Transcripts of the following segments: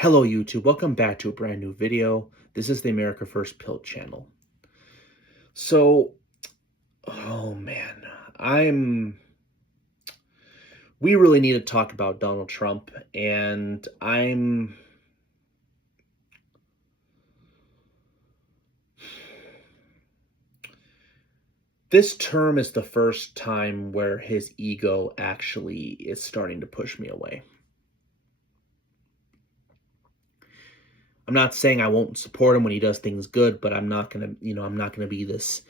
Hello YouTube, welcome back to a brand new video. This is the America First Pill channel. So, oh man, I'm we really need to talk about Donald Trump, and this term is the first time where his ego actually is starting to push me away. I'm not saying I won't support him when he does things good, but I'm not gonna be this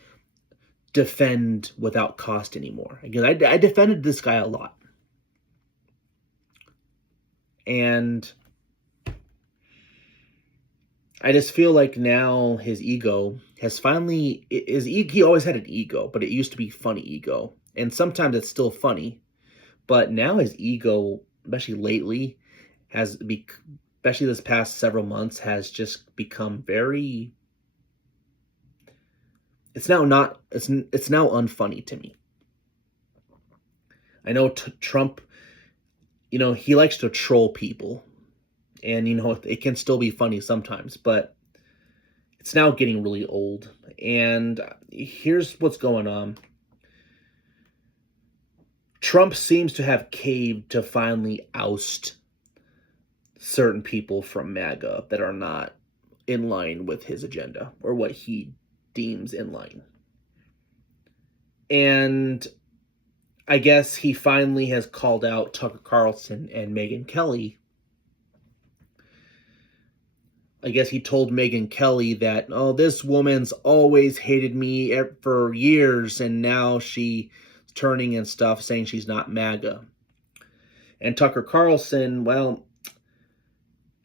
defend without cost anymore. Again, I defended this guy a lot. And I just feel like now his ego has finally, he always had an ego, but it used to be funny ego. And sometimes it's still funny, but now his ego, especially lately, especially this past several months, has just become very, it's now unfunny to me. I know Trump, he likes to troll people, and it can still be funny sometimes, but it's now getting really old. And here's what's going on. Trump seems to have caved to finally oust certain people from MAGA that are not in line with his agenda or what he deems in line. And I guess he finally has called out Tucker Carlson and Megyn Kelly. I guess he told Megyn Kelly that, oh, this woman's always hated me for years, and now she's turning and stuff, saying she's not MAGA. And Tucker Carlson, well,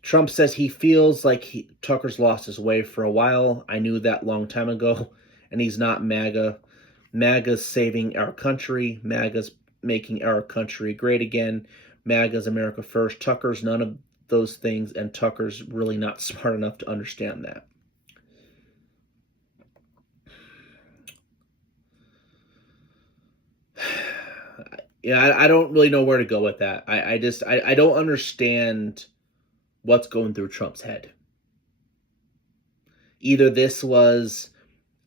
Trump says he feels like Tucker's lost his way for a while. I knew that long time ago, and he's not MAGA. MAGA's saving our country. MAGA's making our country great again. MAGA's America First. Tucker's none of those things, and Tucker's really not smart enough to understand that. Yeah, I don't really know where to go with that. I don't understand what's going through Trump's head. Either this was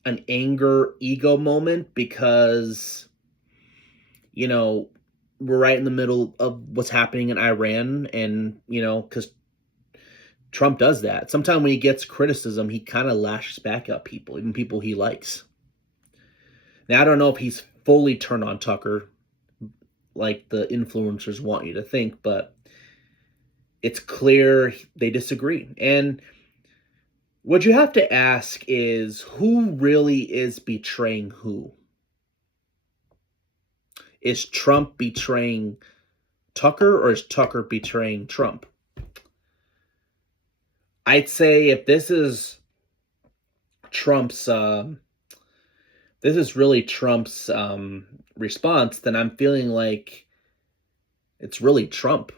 an anger ego moment because, we're right in the middle of what's happening in Iran, and, because Trump does that. Sometimes when he gets criticism, he kind of lashes back at people, even people he likes. Now, I don't know if he's fully turned on Tucker like the influencers want you to think, but it's clear they disagree. And what you have to ask is, who really is betraying who? Is Trump betraying Tucker, or is Tucker betraying Trump? I'd say if this is Trump's, this is really Trump's response, then I'm feeling like it's really Trump.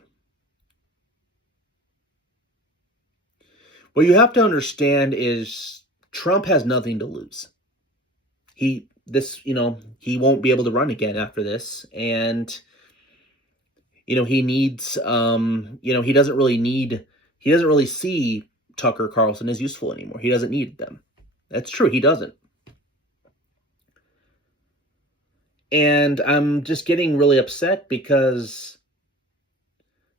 What you have to understand is Trump has nothing to lose. He won't be able to run again after this, and he needs he doesn't really see Tucker Carlson as useful anymore. He doesn't need them. That's true, he doesn't. And I'm just getting really upset because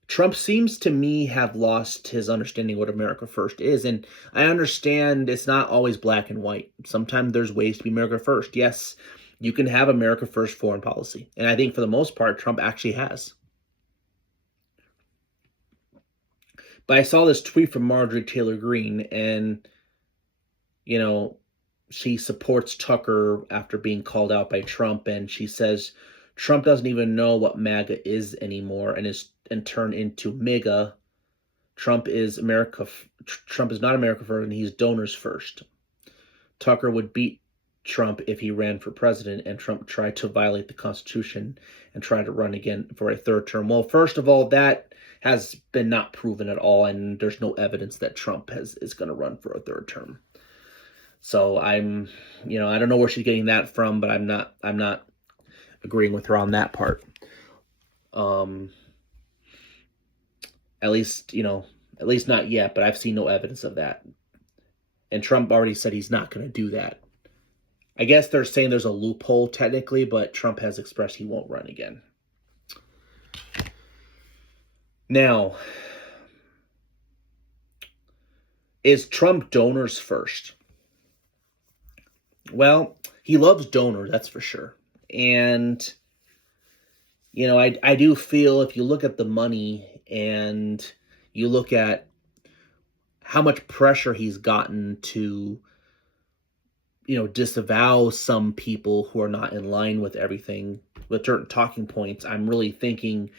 Trump seems to me have lost his understanding what America First is. And I understand it's not always black and white. Sometimes there's ways to be America First. Yes, you can have America First foreign policy. And I think for the most part, Trump actually has. But I saw this tweet from Marjorie Taylor Greene, and, she supports Tucker after being called out by Trump, and she says Trump doesn't even know what MAGA is anymore, and turned into MAGA. Trump is not America First, and he's donors first. Tucker would beat Trump if he ran for president, and Trump tried to violate the Constitution and try to run again for a third term. Well, first of all, that has been not proven at all, and there's no evidence that Trump is going to run for a third term. So I don't know where she's getting that from, but I'm not agreeing with her on that part. At least, At least not yet, but I've seen no evidence of that. And Trump already said he's not going to do that. I guess they're saying there's a loophole technically, but Trump has expressed he won't run again. Now, is Trump donors first? Well, he loves donors, that's for sure. And, you know, I do feel if you look at the money and you look at how much pressure he's gotten to, you know, disavow some people who are not in line with everything, with certain talking points, I'm really thinking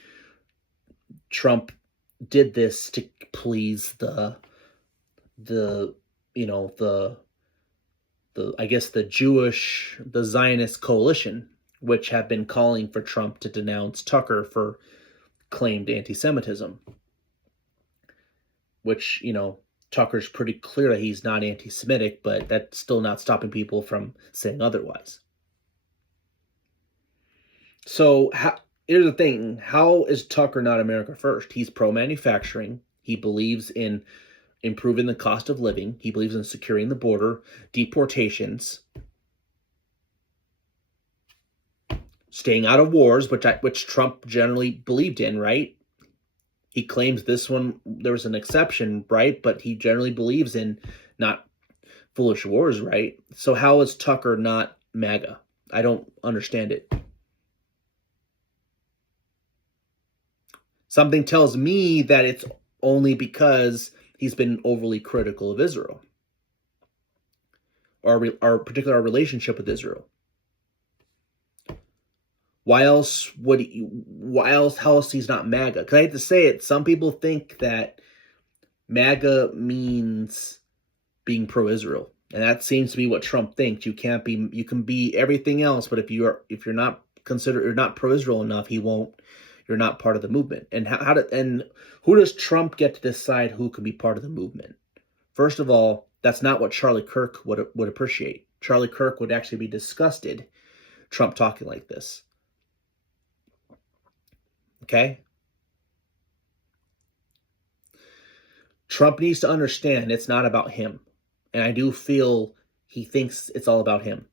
Trump did this to please the you know, the I guess the Zionist coalition, which have been calling for Trump to denounce Tucker for claimed anti-Semitism, which, you know, Tucker's pretty clear that he's not anti-Semitic, but that's still not stopping people from saying otherwise. So here's the thing. How is Tucker not America first? He's pro-manufacturing. He believes in improving the cost of living. He believes in securing the border, deportations, staying out of wars, which Trump generally believed in, right? He claims this one, there was an exception, right? But he generally believes in not foolish wars, right? So how is Tucker not MAGA? I don't understand it. Something tells me that it's only because he's been overly critical of Israel, or particularly our relationship with Israel. Why else how else he's not MAGA? Because I hate to say it, some people think that MAGA means being pro-Israel. And that seems to be what Trump thinks. You can be everything else, but if you're not pro-Israel enough, you're not part of the movement. And who does Trump get to decide who can be part of the movement? First of all, that's not what Charlie Kirk would appreciate. Charlie Kirk would actually be disgusted Trump talking like this. Okay? Trump needs to understand it's not about him. And I do feel he thinks it's all about him.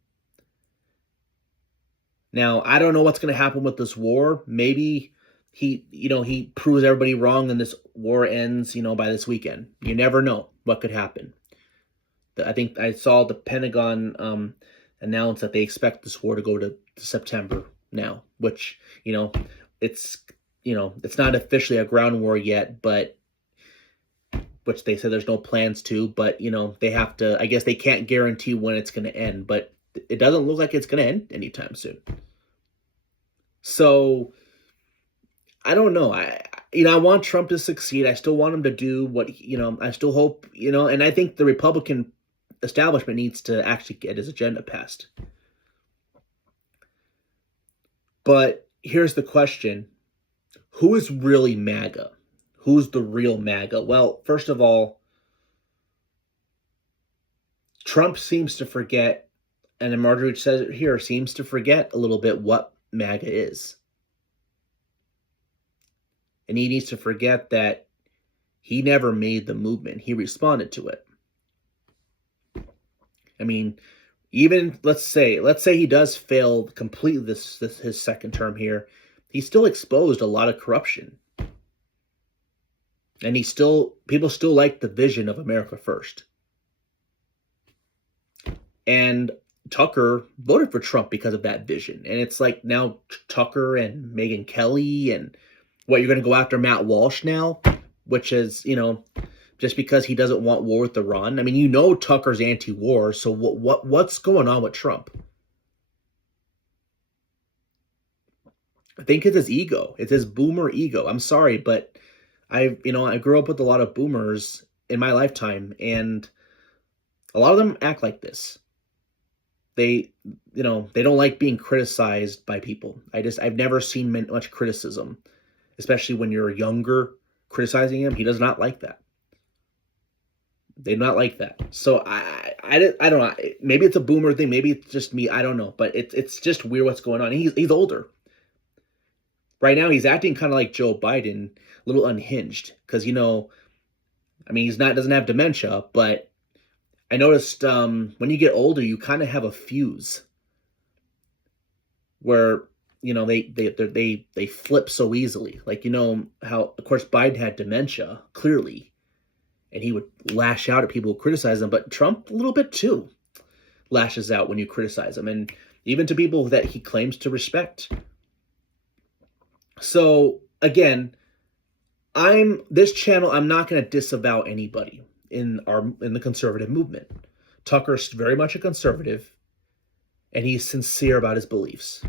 Now, I don't know what's going to happen with this war. Maybe he proves everybody wrong and this war ends, by this weekend. You never know what could happen. I think I saw the Pentagon announce that they expect this war to go to September now, which, it's not officially a ground war yet, but which they said there's no plans to, but, they have to, I guess they can't guarantee when it's going to end, but it doesn't look like it's going to end anytime soon. So I don't know. I want Trump to succeed. I still want him to do what, I still hope, and I think the Republican establishment needs to actually get his agenda passed. But here's the question. Who is really MAGA? Who's the real MAGA? Well, first of all, Trump seems to forget, and Marjorie says it here, seems to forget a little bit what MAGA is. And he needs to forget that he never made the movement. He responded to it. I mean, even let's say he does fail completely this his second term here, he still exposed a lot of corruption. And people still like the vision of America first. And Tucker voted for Trump because of that vision. And it's like now Tucker and Megyn Kelly and what, you're going to go after Matt Walsh now, which is, just because he doesn't want war with Iran. I mean, Tucker's anti-war, so what's going on with Trump? I think it's his ego. It's his boomer ego. I'm sorry, but I grew up with a lot of boomers in my lifetime, and a lot of them act like this. They don't like being criticized by people. I've never seen much criticism, especially when you're younger, criticizing him. He does not like that. They do not like that. So I don't know. Maybe it's a boomer thing. Maybe it's just me. I don't know. But it's just weird what's going on. He's older. Right now, he's acting kind of like Joe Biden, a little unhinged. Because, I mean, doesn't have dementia, but I noticed when you get older, you kind of have a fuse where they flip so easily. Like, how, of course, Biden had dementia clearly, and he would lash out at people who criticize him, but Trump a little bit too lashes out when you criticize him, and even to people that he claims to respect. So again, this channel, I'm not going to disavow anybody in the conservative movement. Tucker's very much a conservative, and he's sincere about his beliefs.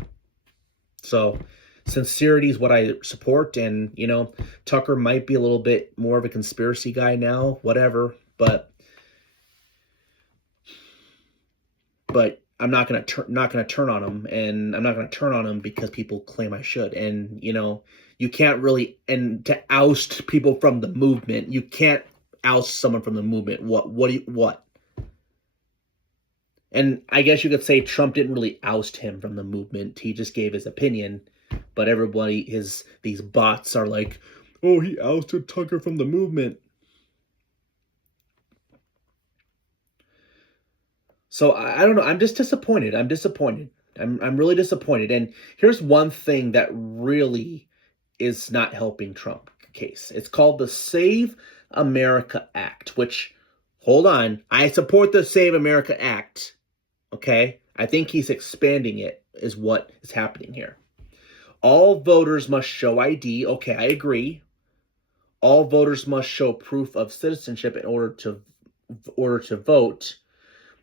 So sincerity is what I support, and Tucker might be a little bit more of a conspiracy guy now, whatever, but I'm not gonna turn on him, and I'm not gonna turn on him because people claim I should. And you can't really, and to oust people from the movement, you can't oust someone from the movement. What? And I guess you could say Trump didn't really oust him from the movement. He just gave his opinion, but everybody, these bots are like, oh, he ousted Tucker from the movement. So I don't know. I'm just disappointed. I'm really disappointed. And here's one thing that really is not helping Trump case. It's called the Save America Act, which, hold on, I support the Save America Act. Okay? I think he's expanding it, is what is happening here. All voters must show ID. Okay, I agree. All voters must show proof of citizenship in order to vote.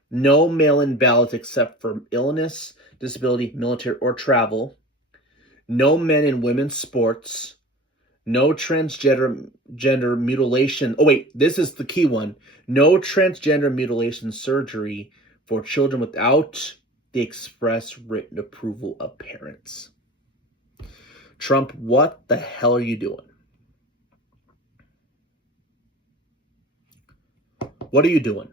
No mail-in ballots except for illness, disability, military, or travel. No men and women's sports. No transgender mutilation. Oh, wait, this is the key one. No transgender mutilation surgery for children without the express written approval of parents. Trump, what the hell are you doing? What are you doing?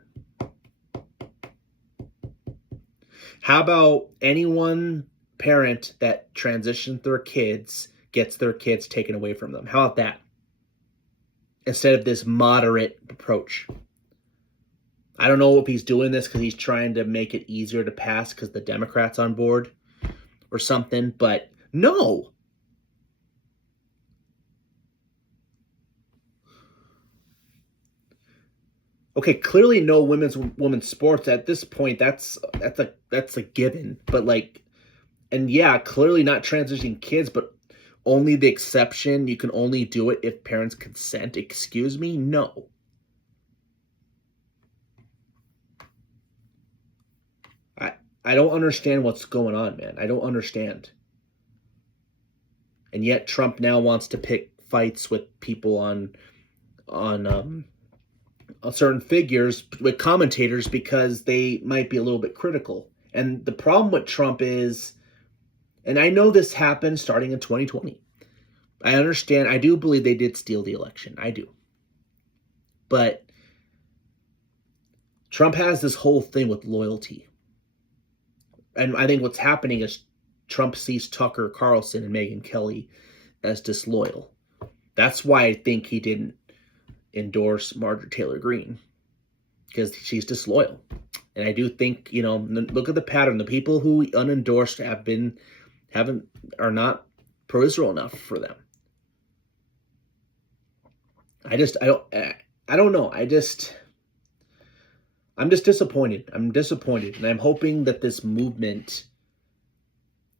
How about anyone parent that transitions their kids gets their kids taken away from them? How about that? Instead of this moderate approach. I don't know if he's doing this because he's trying to make it easier to pass because the Democrats on board or something, but no. Okay, clearly no women's sports at this point. That's a given. But and yeah, clearly not transitioning kids, but only the exception. You can only do it if parents consent. Excuse me? No. I don't understand what's going on, man. I don't understand. And yet Trump now wants to pick fights with people on certain figures, with commentators, because they might be a little bit critical. And the problem with Trump is, and I know this happened starting in 2020. I understand. I do believe they did steal the election. I do. But Trump has this whole thing with loyalty. And I think what's happening is Trump sees Tucker Carlson and Megyn Kelly as disloyal. That's why I think he didn't endorse Marjorie Taylor Greene, because she's disloyal. And I do think, look at the pattern. The people who unendorsed are not pro-Israel enough for them. I don't know. I'm just disappointed. I'm disappointed. And I'm hoping that this movement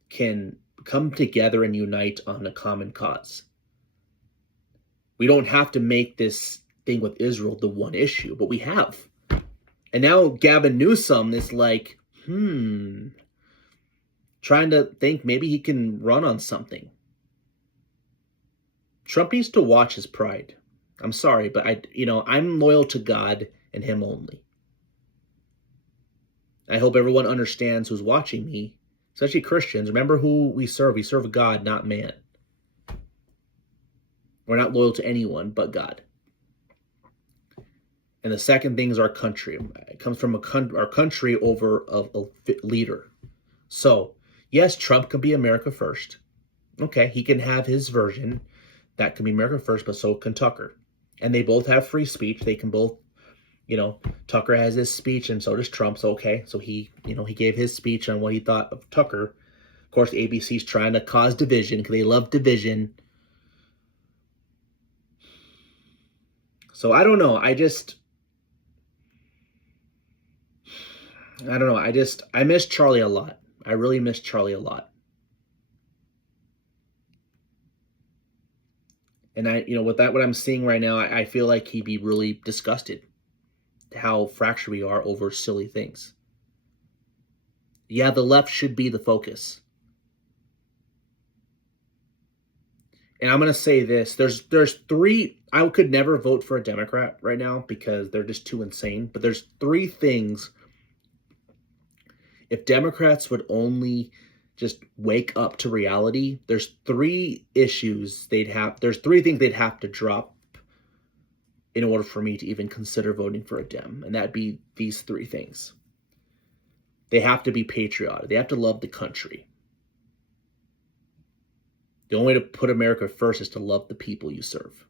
can come together and unite on a common cause. We don't have to make this thing with Israel the one issue, but we have. And now Gavin Newsom is like, trying to think maybe he can run on something. Trump needs to watch his pride. I'm sorry, but I'm loyal to God and him only. I hope everyone understands who's watching me, especially Christians. Remember who we serve. We serve God, not man. We're not loyal to anyone but God. And the second thing is our country. It comes from our country over a leader. So, yes, Trump can be America first. Okay, he can have his version. That can be America first, but so can Tucker. And they both have free speech. They can both, Tucker has his speech and so does Trump. So, okay. So he gave his speech on what he thought of Tucker. Of course, ABC's trying to cause division because they love division. So I don't know. I don't know. I miss Charlie a lot. I really miss Charlie a lot. And with what I'm seeing right now, I feel like he'd be really disgusted how fractured we are over silly things. Yeah, the left should be the focus. And I'm going to say this. There's three. I could never vote for a Democrat right now because they're just too insane. But there's three things. If Democrats would only just wake up to reality, there's three issues there's three things they'd have to drop in order for me to even consider voting for a Dem. And that'd be these three things. They have to be patriotic. They have to love the country. The only way to put America first is to love the people you serve.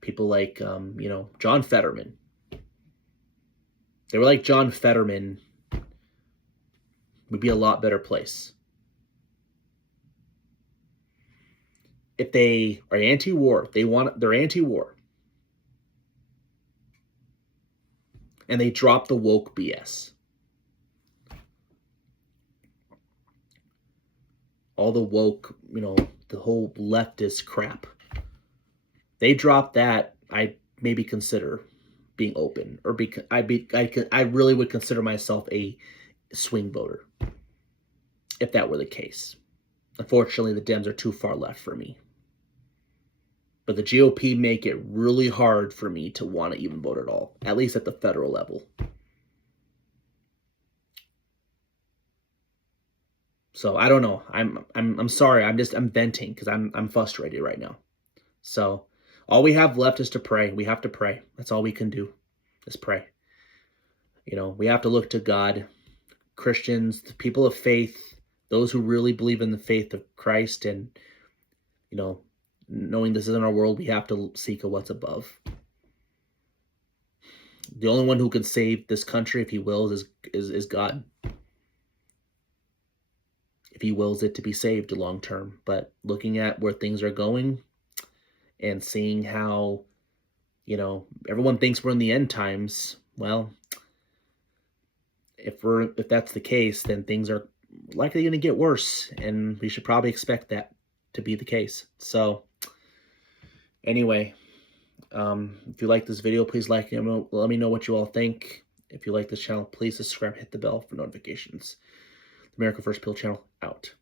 People like, John Fetterman. They were like John Fetterman, would be a lot better place. If they are anti-war, they're anti-war. And they drop the woke BS. All the woke, the whole leftist crap. They drop that, I'd maybe consider being open, or I really would consider myself a swing voter if that were the case. Unfortunately, the Dems are too far left for me. But the GOP make it really hard for me to want to even vote at all, at least at the federal level. So I don't know. I'm sorry. I'm venting because I'm frustrated right now. So all we have left is to pray. We have to pray. That's all we can do, is pray. We have to look to God. Christians, the people of faith, those who really believe in the faith of Christ, and knowing this isn't our world, we have to seek a what's above. The only one who can save this country, if he wills, is God. If he wills it to be saved long term. But looking at where things are going and seeing how, everyone thinks we're in the end times. Well, if that's the case, then things are likely going to get worse, and we should probably expect that to be the case. So anyway, if you like this video, please like it. Let me know what you all think. If you like this channel, please subscribe, hit the bell for notifications. The America First Pill channel, out.